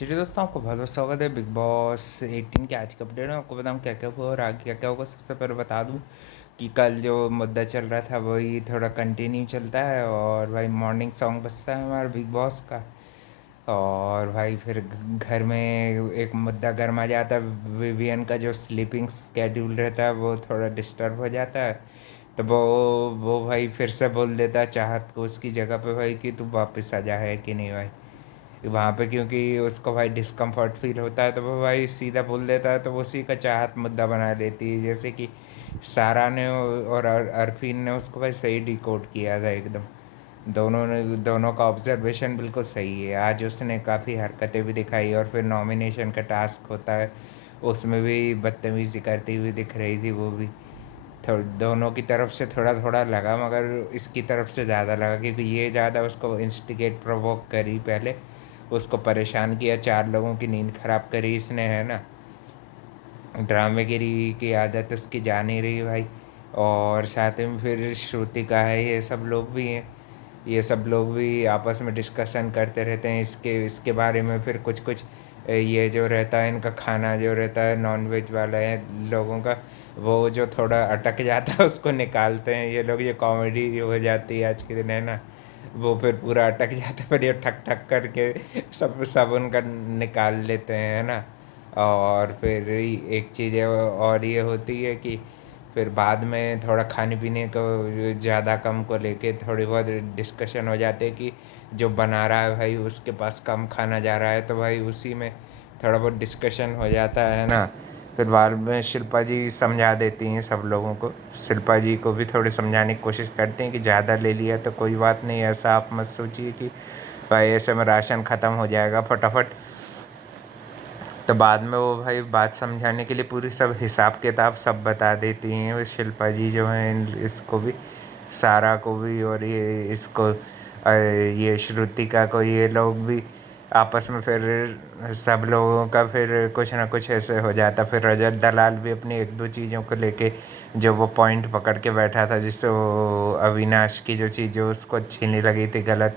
चलिए दोस्तों, आपको बहुत बहुत स्वागत है बिग बॉस 18 के आज के अपडेट में। आपको बताऊँ क्या क्या हुआ और आगे क्या क्या होगा। सबसे पहले बता दूँ कि कल जो मुद्दा चल रहा था वही थोड़ा कंटिन्यू चलता है और भाई मॉर्निंग सॉन्ग बजता है हमारा बिग बॉस का। और भाई फिर घर में एक मुद्दा गर्मा जाता है। विवियन का जो स्लीपिंग स्केड्यूल रहता है वो थोड़ा डिस्टर्ब हो जाता है। तो वो भाई फिर से बोल देता है चाहत को उसकी जगह पे भाई कि तू वापस आ जा, है कि नहीं भाई वहाँ पे, क्योंकि उसको भाई डिस्कम्फर्ट फील होता है तो वो भाई सीधा बोल देता है। तो वो उसी का चाहत मुद्दा बना देती है, जैसे कि सारा ने और अरफीन ने उसको भाई सही डिकोड किया था एकदम। दोनों का ऑब्जर्वेशन बिल्कुल सही है। आज उसने काफ़ी हरकतें भी दिखाई और फिर नॉमिनेशन का टास्क होता है उसमें भी बदतमीज़ी करती हुई दिख रही थी वो भी। दोनों की तरफ से थोड़ा थोड़ा लगा, मगर इसकी तरफ से ज़्यादा लगा क्योंकि ये ज़्यादा उसको इंस्टिगेट प्रोवोक करी, पहले उसको परेशान किया, 4 लोगों की नींद ख़राब करी इसने, है ना। ड्रामेगिरी की आदत उसकी जा नहीं रही भाई। और साथ में फिर श्रुतिका है, ये सब लोग भी हैं। ये सब लोग भी आपस में डिस्कशन करते रहते हैं इसके बारे में। फिर कुछ कुछ ये जो रहता है इनका खाना जो रहता है नॉन वेज वाला है लोगों का, वो जो थोड़ा अटक जाता है उसको निकालते हैं ये लोग। ये कॉमेडी हो जाती है आज के दिन, है ना। वो फिर पूरा अटक जाता है, फिर ये ठक ठक करके सब सब उनका निकाल लेते हैं, है ना। और फिर एक चीज़ और ये होती है कि फिर बाद में थोड़ा खाने पीने को ज़्यादा कम को लेके थोड़ी बहुत डिस्कशन हो जाते हैं कि जो बना रहा है भाई उसके पास कम खाना जा रहा है, तो भाई उसी में थोड़ा बहुत डिस्कशन हो जाता है ना। फिर बाद में शिल्पा जी समझा देती हैं सब लोगों को। शिल्पा जी को भी थोड़ी समझाने की कोशिश करती हैं कि ज़्यादा ले लिया तो कोई बात नहीं, ऐसा आप मत सोचिए कि भाई ऐसे में राशन ख़त्म हो जाएगा फटाफट। तो बाद में वो भाई बात समझाने के लिए पूरी सब हिसाब किताब सब बता देती हैं वो शिल्पा जी जो हैं इसको भी, सारा को भी, और ये इसको ये श्रुतिका को, ये लोग भी आपस में फिर सब लोगों का फिर कुछ ना कुछ ऐसे हो जाता। फिर रजत दलाल भी अपनी एक दो चीज़ों को लेके जो वो पॉइंट पकड़ के बैठा था, जिससे वो अविनाश की जो चीज़ जो उसको अच्छी नहीं लगी थी गलत।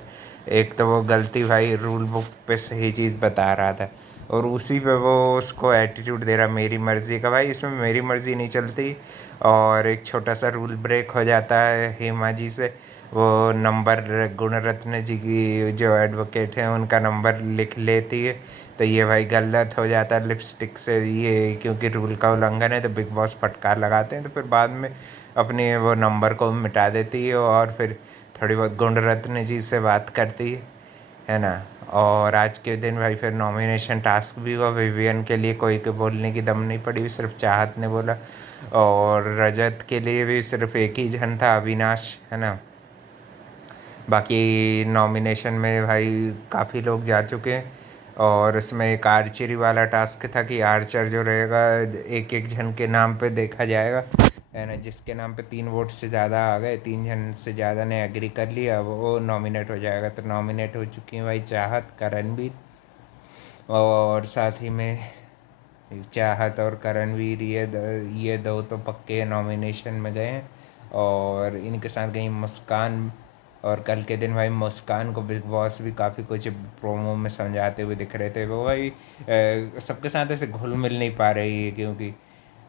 एक तो वो गलती भाई रूल बुक पे सही चीज़ बता रहा था और उसी पे वो उसको एटीट्यूड दे रहा मेरी मर्ज़ी का। भाई इसमें मेरी मर्ज़ी नहीं चलती। और एक छोटा सा रूल ब्रेक हो जाता है हेमा जी से। वो नंबर गुणरत्न जी की जो एडवोकेट हैं उनका नंबर लिख लेती है, तो ये भाई गलत हो जाता है लिपस्टिक से ये, क्योंकि रूल का उल्लंघन है। तो बिग बॉस फटकार लगाते हैं, तो फिर बाद में अपने वो नंबर को मिटा देती है और फिर थोड़ी बहुत गुणरत्न जी से बात करती है ना। और आज के दिन भाई फिर नॉमिनेशन टास्क भी हुआ विवियन के लिए। कोई के बोलने की दम नहीं पड़ी, सिर्फ चाहत ने बोला। और रजत के लिए भी सिर्फ एक ही जन था, अविनाश, है ना। बाकी नॉमिनेशन में भाई काफ़ी लोग जा चुके हैं। और उसमें एक आर्चरी वाला टास्क था कि आर्चर जो रहेगा एक एक जन के नाम पे देखा जाएगा, है ना। जिसके नाम पे 3 वोट से ज़्यादा आ गए, 3 जन से ज़्यादा ने एग्री कर लिया, वो नॉमिनेट हो जाएगा। तो नॉमिनेट हो चुकी हैं भाई चाहत, करणवीर, और साथ ही में चाहत और करणवीर, ये दो तो पक्के नॉमिनेशन में गए हैं। और इनके साथ गई मुस्कान। और कल के दिन भाई मुस्कान को बिग बॉस भी काफ़ी कुछ प्रोमो में समझाते हुए दिख रहे थे। वो भाई सबके साथ ऐसे घुल मिल नहीं पा रही है, क्योंकि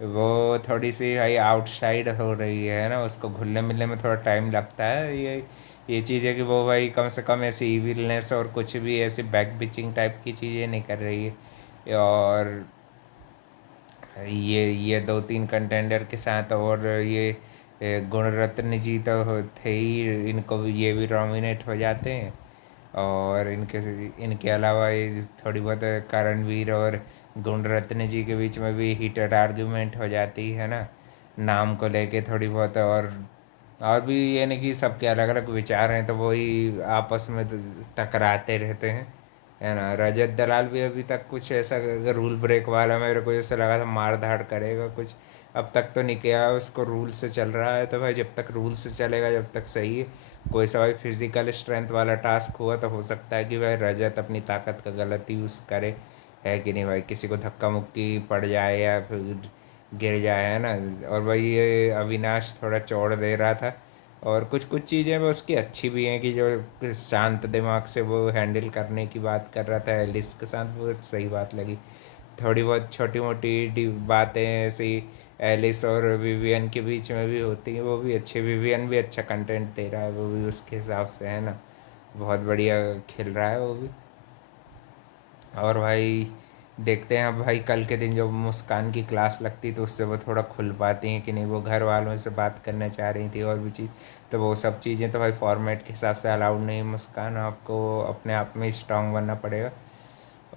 वो थोड़ी सी भाई आउटसाइड हो रही है ना। उसको घुलने मिलने में थोड़ा टाइम लगता है। ये चीज़ है कि वो भाई कम से कम ऐसी इविलनेस और कुछ भी ऐसी बैक बिचिंग टाइप की चीज़ें नहीं कर रही है। और ये 2-3 कंटेंडर के साथ, और ये गुणरत्न जी तो थे ही, इनको भी ये भी नॉमिनेट हो जाते हैं। और इनके इनके अलावा ये थोड़ी बहुत करणवीर और गुणरत्न जी के बीच में भी हीटेड आर्गुमेंट हो जाती है ना, नाम को लेके थोड़ी बहुत। और भी ये नहीं कि सबके अलग अलग विचार हैं तो वही आपस में टकराते रहते हैं, है ना। रजत दलाल भी अभी तक कुछ ऐसा रूल ब्रेक वाला मेरे को ऐसा लगा था मार धाड़ करेगा कुछ, अब तक तो नहीं किया। उसको रूल से चल रहा है तो भाई जब तक रूल से चलेगा जब तक सही है। कोई सा भाई फिजिकल स्ट्रेंथ वाला टास्क हुआ तो हो सकता है कि भाई रजत अपनी ताकत का गलत यूज़ करे, है कि नहीं भाई, किसी को धक्का मुक्की पड़ जाए या फिर गिर जाए, है ना। और भाई ये अविनाश थोड़ा चौड़ दे रहा था और कुछ कुछ चीज़ें वो उसकी अच्छी भी हैं कि जो शांत दिमाग से वो हैंडल करने की बात कर रहा था एलिस के साथ, वो सही बात लगी। थोड़ी बहुत छोटी मोटी बातें ऐसी एलिस और विवियन के बीच में भी होती हैं, वो भी अच्छी, विवियन भी अच्छा कंटेंट दे रहा है, वो भी उसके हिसाब से है ना, बहुत बढ़िया खेल रहा है वो भी। और भाई देखते हैं अब भाई कल के दिन जब मुस्कान की क्लास लगती तो उससे वो थोड़ा खुल पाती हैं कि नहीं, वो घर वालों से बात करना चाह रही थी और भी चीज़, तो वो सब चीज़ें तो भाई फॉर्मेट के हिसाब से अलाउड नहीं। मुस्कान आपको अपने आप में स्ट्रांग बनना पड़ेगा।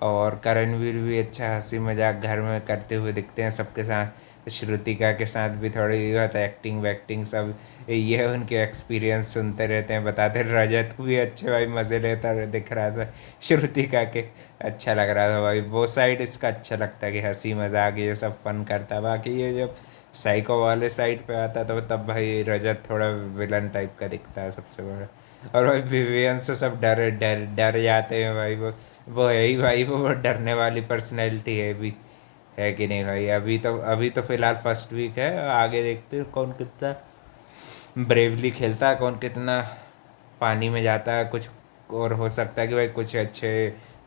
और करणवीर भी अच्छा हंसी मजाक घर में करते हुए दिखते हैं सबके साथ, श्रुतिका के साथ भी थोड़ी बहुत एक्टिंग वैक्टिंग सब, ये उनके एक्सपीरियंस सुनते रहते हैं, बताते। रजत भी अच्छे भाई मज़े लेता दिख रहा था श्रुतिका के, अच्छा लग रहा था भाई, वो साइड इसका अच्छा लगता है कि हंसी मजाक ये सब फन करता है। बाकी ये जब साइको वाले साइड पे आता तो तब भाई रजत थोड़ा विलन टाइप का दिखता है सबसे बड़ा। और भाई विवियन से सब डर डर डर जाते हैं भाई, वो है ही भाई, वो डरने वाली पर्सनैलिटी है भी, है कि नहीं भाई। अभी तो फिलहाल फर्स्ट वीक है, आगे देखते हैं कौन कितना ब्रेवली खेलता है, कौन कितना पानी में जाता है कुछ। और हो सकता है कि भाई कुछ अच्छे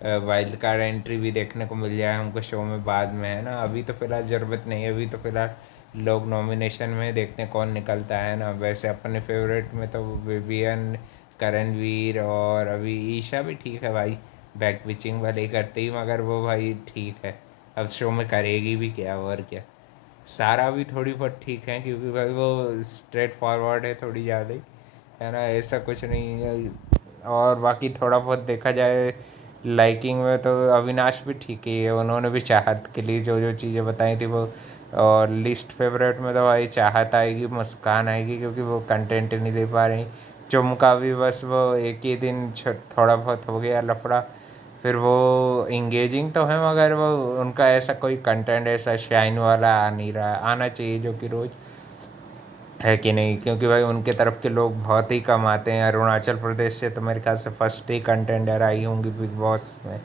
वाइल्ड कार्ड एंट्री भी देखने को मिल जाए हमको शो में बाद में, है ना। अभी तो फिलहाल ज़रूरत नहीं है, अभी तो फिलहाल लोग नॉमिनेशन में देखते हैं कौन निकलता है ना। वैसे अपने फेवरेट में तो विवियन, करणवीर और अभी ईशा भी ठीक है भाई, बैक पिचिंग भले ही करते ही, मगर वो भाई ठीक है। अब शो में करेगी भी क्या, और क्या। सारा भी थोड़ी बहुत ठीक है क्योंकि भाई वो स्ट्रेट फॉरवर्ड है थोड़ी ज़्यादा ही, है ना, ऐसा कुछ नहीं है। और बाकी थोड़ा बहुत देखा जाए लाइकिंग में तो अविनाश भी ठीक ही है, उन्होंने भी चाहत के लिए जो जो चीज़ें बताई थी वो। और लिस्ट फेवरेट में तो भाई चाहत आएगी, मुस्कान आएगी, क्योंकि वो कंटेंट नहीं दे पा रही। चुमका भी बस वो एक ही दिन थोड़ा बहुत हो गया लफड़ा, फिर वो इंगेजिंग तो है मगर वो उनका ऐसा कोई कंटेंट ऐसा शाइन वाला आ नहीं रहा, आना चाहिए जो कि रोज़, है कि नहीं। क्योंकि भाई उनके तरफ के लोग बहुत ही कम आते हैं, अरुणाचल प्रदेश से तो मेरे ख्याल से फर्स्ट ही कंटेंडर आई होंगी बिग बॉस में,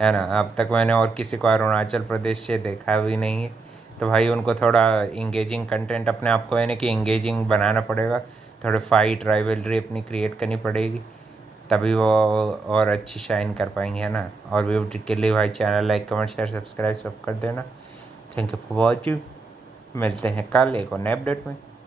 है ना। अब तक मैंने और किसी को अरुणाचल प्रदेश से देखा भी नहीं है। तो भाई उनको थोड़ा इंगेजिंग कंटेंट अपने आप को है ना कि इंगेजिंग बनाना पड़ेगा, थोड़े फाइट राइवलरी अपनी क्रिएट करनी पड़ेगी, तभी वो और अच्छी शाइन कर पाएंगे, है ना। और वीडियो के लिए भाई channel like comment share subscribe सब कर देना। थैंक यू फॉर वॉचिंग, मिलते हैं कल एक और नए अपडेट में।